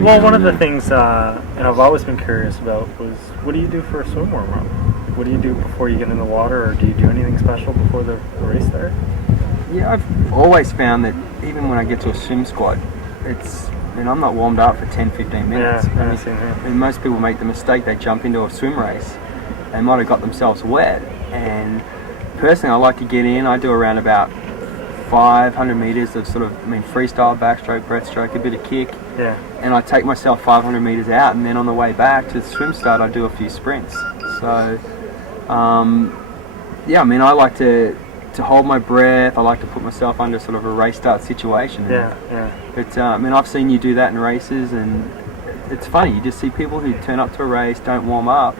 Well, one of the things I've always been curious about was, what do you do for a swim warm-up? What do you do before you get in the water, or do you do anything special before the race there? Yeah, I've always found that even when I get to a swim squad, I'm not warmed up for 10-15 minutes. Most people make the mistake, they jump into a swim race. They might have got themselves wet, and personally I like to get in. I do around about 500 meters of freestyle, backstroke, breaststroke, a bit of kick, and I take myself 500 meters out, and then on the way back to the swim start I do a few sprints. So I like to hold my breath. I like to put myself under sort of a race start situation. But I've seen you do that in races, and it's funny. You just see people who turn up to a race, don't warm up,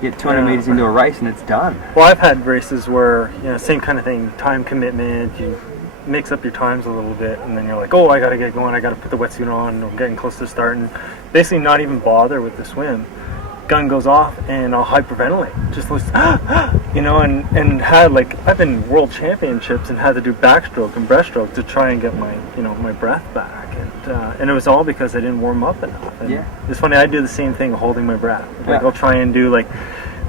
get 200 meters into a race, and it's done. Well, I've had races where, same kind of thing, time commitment, you mix up your times a little bit, and then you're like, oh, I got to get going, I got to put the wetsuit on, I'm getting close to start, and basically not even bother with the swim. Gun goes off, and I'll hyperventilate. Just listen, and had, I've been world championships and had to do backstroke and breaststroke to try and get my, my breath back. And it was all because I didn't warm up enough. And it's funny, I do the same thing holding my breath. I'll try and do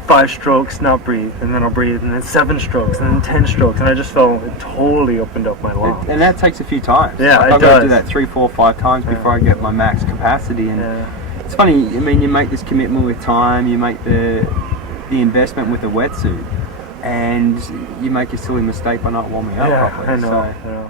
5 strokes, not breathe, and then I'll breathe, and then 7 strokes, and then 10 strokes, and I just felt it totally opened up my lungs. And that takes a few times. Yeah, I've got to do that 3, 4, 5 times before I get my max capacity. And it's funny, you make this commitment with time, you make the investment with the wetsuit, and you make a silly mistake by not warming up properly. I know.